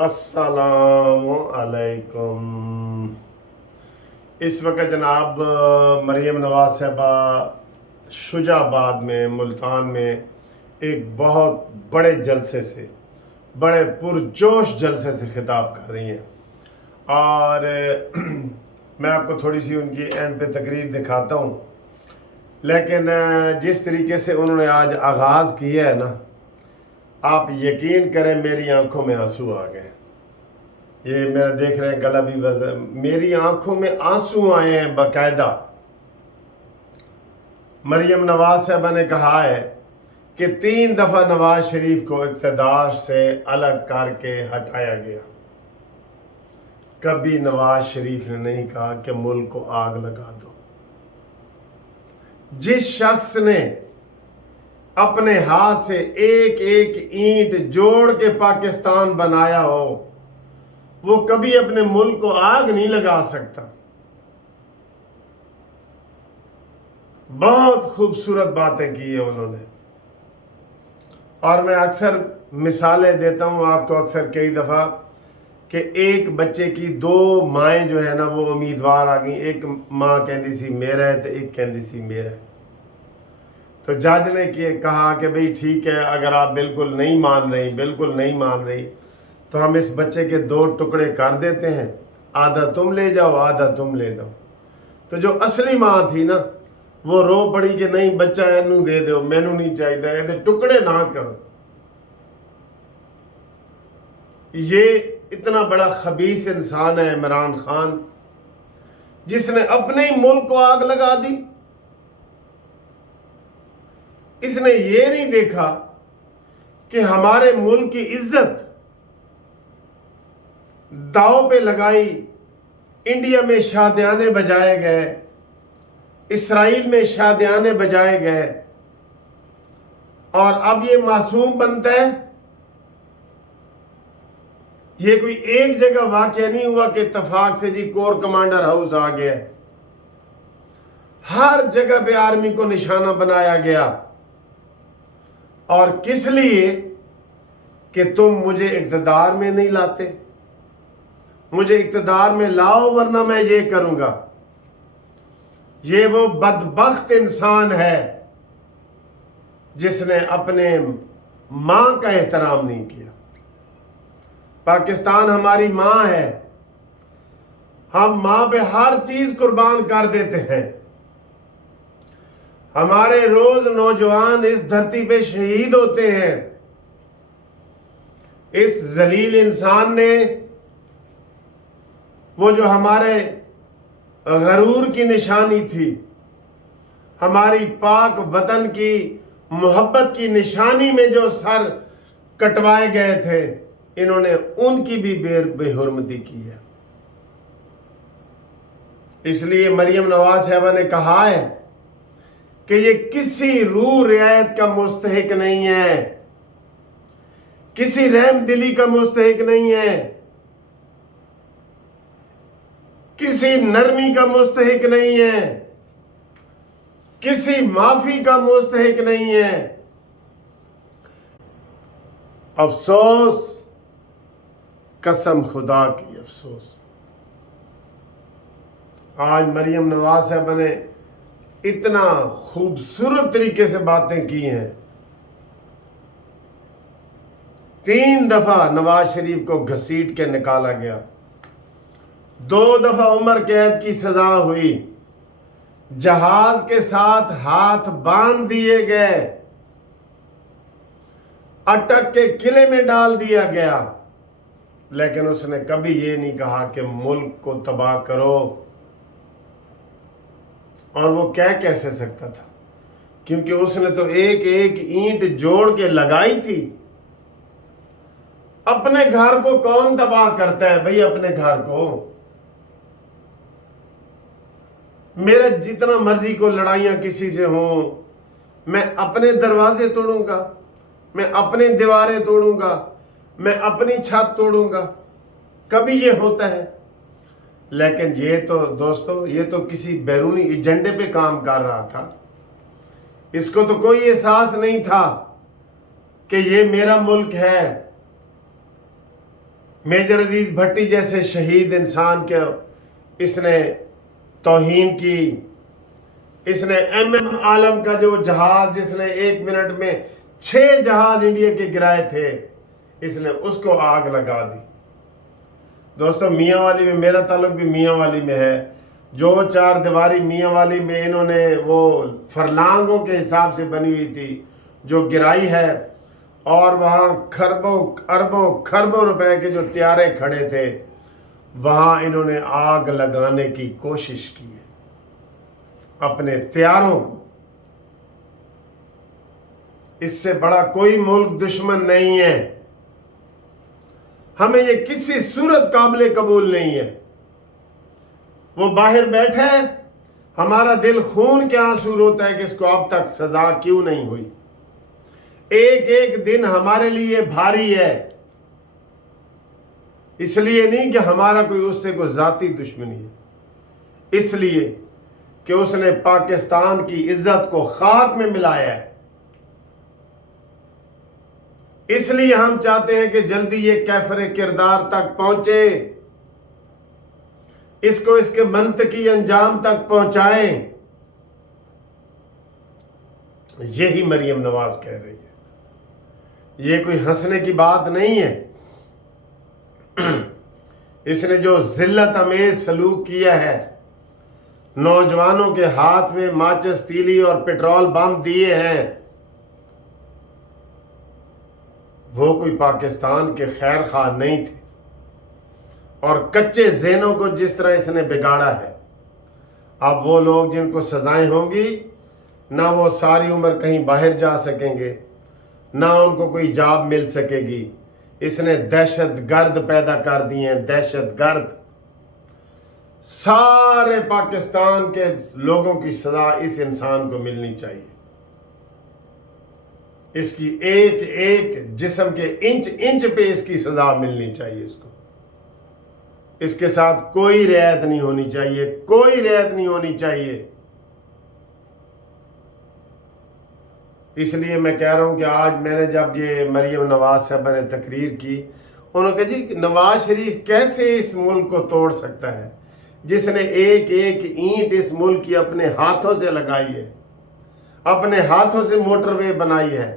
अस्सलाम अलैकुम। इस वक्त जनाब मरीम नवाज साहबा शुजाबाद में मुल्तान में एक बहुत बड़े जलसे से, बड़े पुरजोश जलसे से खिताब कर रही हैं और मैं आपको थोड़ी सी उनकी एंड पे तकरीर दिखाता हूँ। लेकिन जिस तरीके से उन्होंने आज आगाज़ किया है ना, आप यकीन करें मेरी आंखों में आंसू आ गए। ये मेरा देख रहे हैं गला भी वजह, मेरी आंखों में आंसू आए हैं बाकायदा। मरीम नवाज साहबा ने कहा है कि 3 दफ़ा नवाज शरीफ को इक़्तिदार से अलग करके हटाया गया। कभी नवाज शरीफ ने नहीं कहा कि मुल्क को आग लगा दो। जिस शख्स ने अपने हाथ से एक एक ईंट जोड़ के पाकिस्तान बनाया हो, वो कभी अपने मुल्क को आग नहीं लगा सकता। बहुत खूबसूरत बातें की है उन्होंने और मैं अक्सर मिसालें देता हूं आपको, अक्सर कई दफ़ा, कि एक बच्चे की 2 माएँ जो है ना वो उम्मीदवार आ गई। एक माँ कहती सी मेरा है तो एक कहती सी मेरा है। तो जज ने कहा कि भाई ठीक है, अगर आप बिल्कुल नहीं मान रही तो हम इस बच्चे के 2 टुकड़े कर देते हैं, आधा तुम ले जाओ आधा तुम ले जाओ। तो जो असली माँ थी ना वो रो पड़ी कि नहीं बच्चा एनू दे दो, मैनू नहीं चाहिए, ये टुकड़े ना करो। ये इतना बड़ा खबीस इंसान है इमरान खान, जिसने अपने ही मुल्क को आग लगा दी। इसने ये नहीं देखा कि हमारे मुल्क की इज्जत दांव पे लगाई। इंडिया में शादियाने बजाए गए, इसराइल में शादियाने बजाए गए और अब ये मासूम बनता है। ये कोई एक जगह वाकया नहीं हुआ कि इत्तेफाक से जी कोर कमांडर हाउस आ गया। हर जगह पे आर्मी को निशाना बनाया गया। और किस लिए? कि तुम मुझे इक़्तिदार में नहीं लाते, मुझे इक़्तिदार में लाओ वरना मैं ये करूंगा। ये वो बदबख्त इंसान है जिसने अपने मां का एहतराम नहीं किया। पाकिस्तान हमारी मां है, हम मां पे हर चीज कुर्बान कर देते हैं। हमारे रोज नौजवान इस धरती पे शहीद होते हैं। इस जलील इंसान ने वो जो हमारे गरूर की निशानी थी, हमारी पाक वतन की मोहब्बत की निशानी में जो सर कटवाए गए थे, इन्होंने उनकी भी बेहुरमती की है। इसलिए मरीम नवाज साहबा ने कहा है कि ये किसी रूह रियायत का मुस्तहिक नहीं है, किसी रहम दिली का मुस्तहिक नहीं है, किसी नरमी का मुस्तहिक नहीं है, किसी माफी का मुस्तहिक नहीं है। अफसोस, कसम खुदा की अफसोस। आज मरीम नवाज साहब ने इतना खूबसूरत तरीके से बातें की हैं। 3 दफा नवाज शरीफ को घसीट के निकाला गया, 2 दफा उम्र कैद की सजा हुई, जहाज के साथ हाथ बांध दिए गए, अटक के किले में डाल दिया गया। लेकिन उसने कभी ये नहीं कहा कि मुल्क को तबाह करो। और वो कह कैसे सकता था, क्योंकि उसने तो एक एक ईंट जोड़ के लगाई थी। अपने घर को कौन तबाह करता है भाई? अपने घर को मेरा जितना मर्जी को लड़ाइयां किसी से हो, मैं अपने दरवाजे तोड़ूंगा, मैं अपनी दीवारें तोड़ूंगा, मैं अपनी छत तोड़ूंगा। कभी ये होता है? लेकिन ये तो दोस्तों, ये तो किसी बैरूनी एजेंडे पे काम कर रहा था। इसको तो कोई एहसास नहीं था कि ये मेरा मुल्क है। मेजर अजीज भट्टी जैसे शहीद इंसान के इसने तौहीन की। इसने MM आलम का जो जहाज जिसने 1 मिनट में 6 जहाज इंडिया के गिराए थे, इसने उसको आग लगा दी। दोस्तों, मियाँ वाली में मेरा ताल्लुक भी मियाँ वाली में है। जो 4 दीवारी मियाँ वाली में इन्होंने वो फरलांगों के हिसाब से बनी हुई थी जो गिराई है, और वहाँ खरबों अरबों खरबों रुपए के जो त्यारे खड़े थे, वहाँ इन्होंने आग लगाने की कोशिश की है अपने त्यारों को। इससे बड़ा कोई मुल्क दुश्मन नहीं है। हमें ये किसी सूरत काबिल कबूल नहीं है। वो बाहर बैठे, हमारा दिल खून के आंसू रोता है कि इसको अब तक सजा क्यों नहीं हुई। एक एक दिन हमारे लिए भारी है, इसलिए नहीं कि हमारा कोई उससे कोई जाती दुश्मनी है, इसलिए कि उसने पाकिस्तान की इज्जत को खाक में मिलाया है। इसलिए हम चाहते हैं कि जल्दी ये कैफरे किरदार तक पहुंचे, इसको इसके मंतकी अंजाम तक पहुंचाएं। यही मरियम नवाज कह रही है। ये कोई हंसने की बात नहीं है। इसने जो जिल्लत अमेज सलूक किया है, नौजवानों के हाथ में माचिस तीली और पेट्रोल बम दिए हैं, वो कोई पाकिस्तान के खैर खा नहीं थे। और कच्चे ज़हनों को जिस तरह इसने बिगाड़ा है, अब वो लोग जिनको सजाएं होंगी, ना वो सारी उम्र कहीं बाहर जा सकेंगे, ना उनको कोई जॉब मिल सकेगी। इसने दहशत गर्द पैदा कर दिए हैं, दहशत गर्द। सारे पाकिस्तान के लोगों की सजा इस इंसान को मिलनी चाहिए। इसकी एक एक जिस्म के इंच इंच पे इसकी सजा मिलनी चाहिए। इसके साथ कोई रियायत नहीं होनी चाहिए, कोई रियायत नहीं होनी चाहिए। इसलिए मैं कह रहा हूं कि आज मैंने जब ये मरियम नवाज साहबा ने तकरीर की, उन्होंने कहा जी नवाज शरीफ कैसे इस मुल्क को तोड़ सकता है, जिसने एक एक ईंट इस मुल्क की अपने हाथों से लगाई है, अपने हाथों से मोटरवे बनाई है,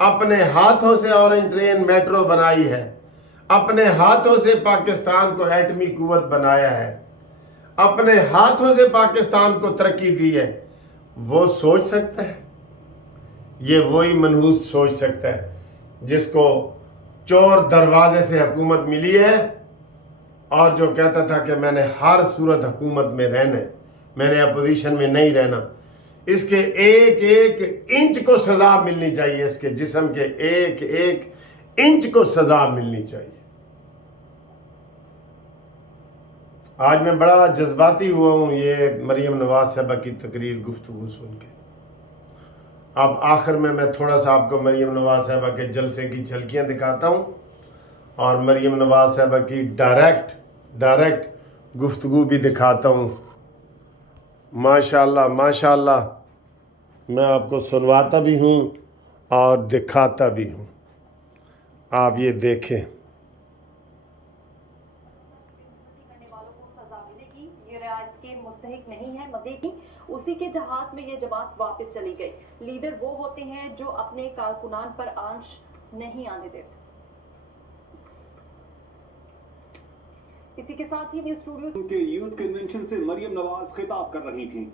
अपने हाथों से ऑरेंज ट्रेन मेट्रो बनाई है, अपने हाथों से पाकिस्तान को एटमी कुव्वत बनाया है, अपने हाथों से पाकिस्तान को तरक्की दी है। वो सोच सकता है? ये वही मनहूस सोच सकता है जिसको चोर दरवाजे से हुकूमत मिली है और जो कहता था कि मैंने हर सूरत हुकूमत में रहना है, मैंने अपोजिशन में नहीं रहना। इसके एक एक इंच को सजा मिलनी चाहिए, इसके जिस्म के एक एक इंच को सजा मिलनी चाहिए। आज मैं बड़ा जज्बाती हुआ हूँ ये मरियम नवाज साहबा की तकरीर गुफ्तगू सुन के। अब आखिर में मैं थोड़ा सा आपको मरियम नवाज साहबा के जलसे की झलकियाँ दिखाता हूँ और मरियम नवाज साहबा की डायरेक्ट गुफ्तगू भी दिखाता हूँ। माशाल्लाह माशाल्लाह, मैं आपको सुनवाता भी हूँ और दिखाता भी हूँ। आप ये देखें। करने वालों को सजा मिलेगी, ये रियायत के मुस्तहिक नहीं है मजे की। उसी के जहाज में ये जमात वापस चली गई। लीडर वो होते हैं जो अपने कारकुनान पर आंच नहीं आने देते। इसी के साथ ही स्टूडियो के यूथ कन्वेंशन से मरियम नवाज खिताब कर रही थी।